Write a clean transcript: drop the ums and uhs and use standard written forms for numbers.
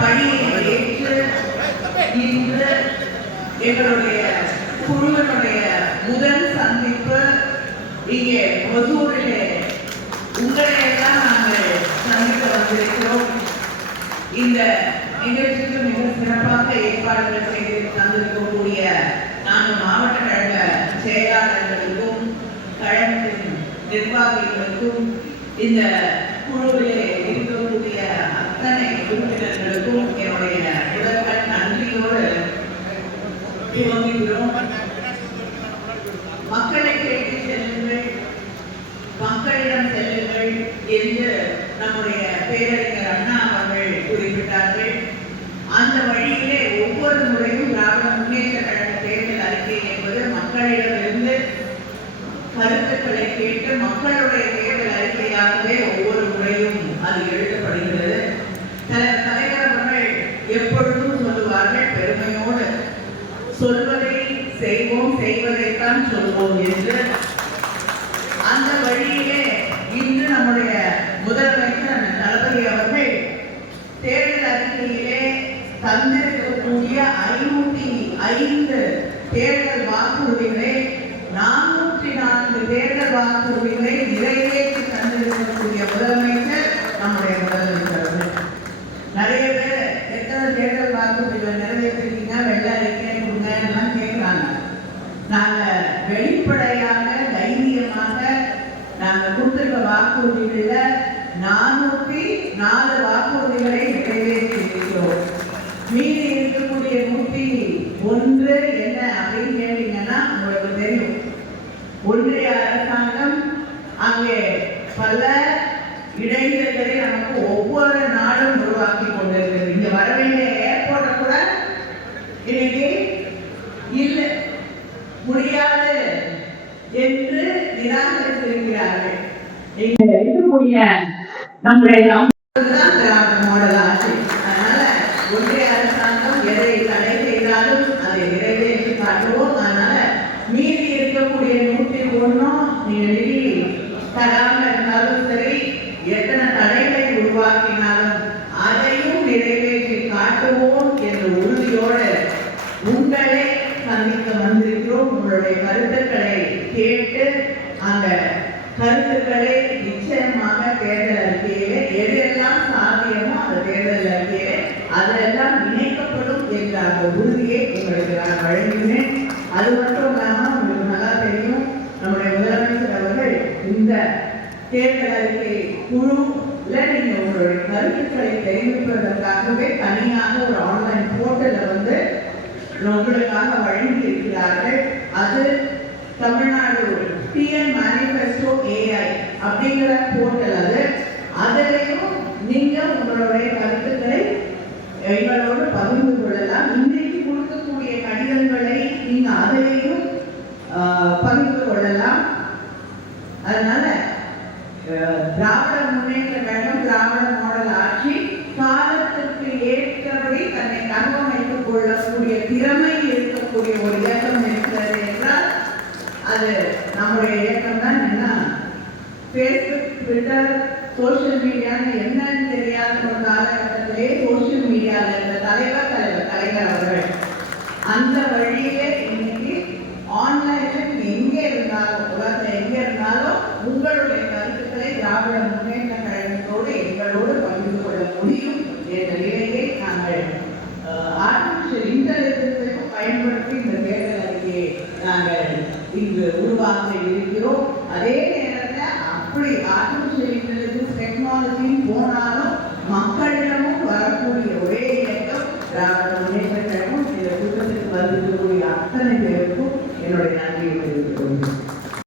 பணியை ஏற்று இன்று எங்களுடைய குழுவினுடைய முதல் சந்திப்பு இங்கே ஒசூரிலே உங்களை எல்லாம் நாங்கள் சந்திக்க வந்திருக்கிறோம். இந்த நிகழ்ச்சிக்கு மிக சிறப்பாக ஏற்பாடுகள் செய்து தந்திருக்கக்கூடிய நாங்கள் மாவட்ட கழக செயலாளர்களுக்கும் கழகத்தின் நிர்வாகிகளுக்கும் இந்த குழுவிலே இருக்கக்கூடிய அத்தனை உறுப்பினர்களுக்கும் என்னுடைய முதல்வர் நன்றியோடு துவங்குகிறோம். மக்களை கேட்டு செல்லுங்கள், மக்களிடம் செல்லுங்கள் என்று நம்முடைய பேரறிஞர் அண்ணா அவர்கள் குறிப்பிட்டார்கள். அந்த வழியிலே ஒவ்வொரு முறையும் திராவிட முன்னேற்ற கழக தேர்தல் அறிக்கை என்பது மக்களிடமிருந்து கருத்துக்களை கேட்டு மக்களுடைய தேர்தல் அறிக்கையாகவே ஒவ்வொரு முறையும் அது எழுதப்படுகிறது. தலைவர் அவர்கள் எப்பொழுதும் சொல்லுவார்கள், பெருமையோடு சொல்வதை செய்வோம், செய்வதைத்தான் சொல்வோம் என்று. அந்த வழியிலே இன்று நம்முடைய முதலமைச்சர் தளபதி அவர்கள் தேர்தல் அறிக்கையிலே தந்திருக்கக்கூடிய 505 தேர்தல் வாக்குறுதிகளை 404 தேர்தல் வாக்குறுதிகளை நிறைவேற்றி தந்திருக்கக்கூடிய முதலமைச்சர் நம்முடைய முதலமைச்சர் அவர்கள். நிறைய பேர் எத்தனை தேர்தல் வாக்குறுதிகள் நிறைவேற்றிருக்கீங்க, வெள்ள அறிக்கை கொடுங்க எல்லாம் கேட்கிறாங்க. நாங்க வெளிப்படையாக தைரியமாக நாங்க கொடுத்திருக்க வாக்குறுதிகள்ல 404 வாக்குறுதிகளை நிறைவேற்றி இருக்கிறோம். மீதி இருக்கக்கூடிய 101 என்ன அப்படின்னு கேட்டீங்கன்னா உங்களுக்கு தெரியும். ஒன்றிய அரசாங்கம் அங்கே பல இடைஞ்சல்களை நமக்கு ஒவ்வொரு நாளும் உருவாக்கி கொண்டிருக்கிறது. இங்க வர வேண்டிய ஏர்போர்ட்டை கூட இன்னைக்கு இல்லை, முடியாது என்று நிராகரித்திருக்கிறார்கள். நம்முடைய திராவிட மாடல் ஆட்சி. அதனால ஒன்றிய அரசாங்கம் எதை தடை செய்தாலும் அதை நிறைவேற்றி காட்டுவோம். அதனால மீறி இருக்கக்கூடிய 101 நீங்க நிதி தராம இருந்தாலும் சரி, எத்தனை தடைகளை உருவாக்கினாலும் அதையும் நிறைவேற்றி காட்டுவோம் என்ற உறுதியோடு உங்களை சந்திக்க வந்திருக்கிறோம். உங்களுடைய கருத்துக்களை கேட்டு அந்த கருத்துக்களை நிச்சயமாக தேர்தல் அறிக்கையிலே எதெல்லாம் சாத்தியமோ அந்த தேர்தல் அறிக்கையிலே அதெல்லாம் இணைக்கப்படும் என்ற அந்த உறுதியை உங்களுக்கு நான் வழங்கினேன். அது மட்டும் இல்லாமல் உங்களுக்கு நல்லா தெரியும், நம்முடைய முதலமைச்சர் அவர்கள் இந்த தேர்தல் அறிக்கை குழுல நீங்க உங்களுடைய கருத்துக்களை தெரிவிப்பதற்காகவே தனியாக ஒரு ஆன்லைன் போர்ட்டலை வந்து உங்களுக்காக வழங்கி இருக்கிறார்கள். அது தமிழ்நாடு டிஎன் மேனிஃபெஸ்டோ ஏஐ அப்படிங்கிற போர்ட்டல். அது அதிலையும் நீங்க உங்களுடைய கருத்துக்களை எங்களோடு பகிர்ந்து கொள்ளலாம். இன்றைக்கு கொடுக்கக்கூடிய கடிதங்களை நீங்க அதிலையும் பகிர்ந்து கொள்ளலாம். அதனால திராவிட முன்னேற்ற கழகம் திராவிட மாடல் ஆட்சி காலத்திற்கு ஏற்றபடி தன்னை தகவமைத்துக் கொள்ளக்கூடிய திறமை இருக்கக்கூடிய ஒரு இயக்கம் இருக்கிறது என்றால் அது நம்முடைய இயக்கம் தான். என்ன ஃபேஸ்புக், ட்விட்டர், சோசியல் மீடியான்னு என்னன்னு தெரியாத ஒரு காலகட்டத்திலே சோசியல் மீடியாவில் இருந்த தலைவர் கலைஞர் அவர்கள் அந்த வழியிலே இன்னைக்கு ஆன்லைன்ல எங்கே இருந்தாலும் உலகத்தில் எங்கே இருந்தாலும் உங்களுடைய கருத்துக்களை திராவிட முன்னேற்ற கழகத்தோடு எங்களோடு பகிர்ந்து கொள்ள முடியும் என்ற நிலையை நாங்கள் ஆர்டிபிஷியல் இன்டெலிஜென்ஸை பயன்படுத்தி இந்த தேர்தல் அறிக்கையை நாங்கள் இங்கு உருவாக்க இருக்கிறோம். அதே நேரத்தில் அப்படி ஆர்டிபிஷியல் இன்டெலிஜென்ஸ் டெக்னாலஜி போனாலும் மக்களிடமும் வரக்கூடிய ஒரே இயக்கம் திராவிட முன்னேற்ற கழகம். இந்த கூட்டத்திற்கு வந்திருக்கக்கூடிய அத்தனை பேருக்கும் என்னுடைய நன்றியை தெரிவித்துக் கொள்கிறேன்.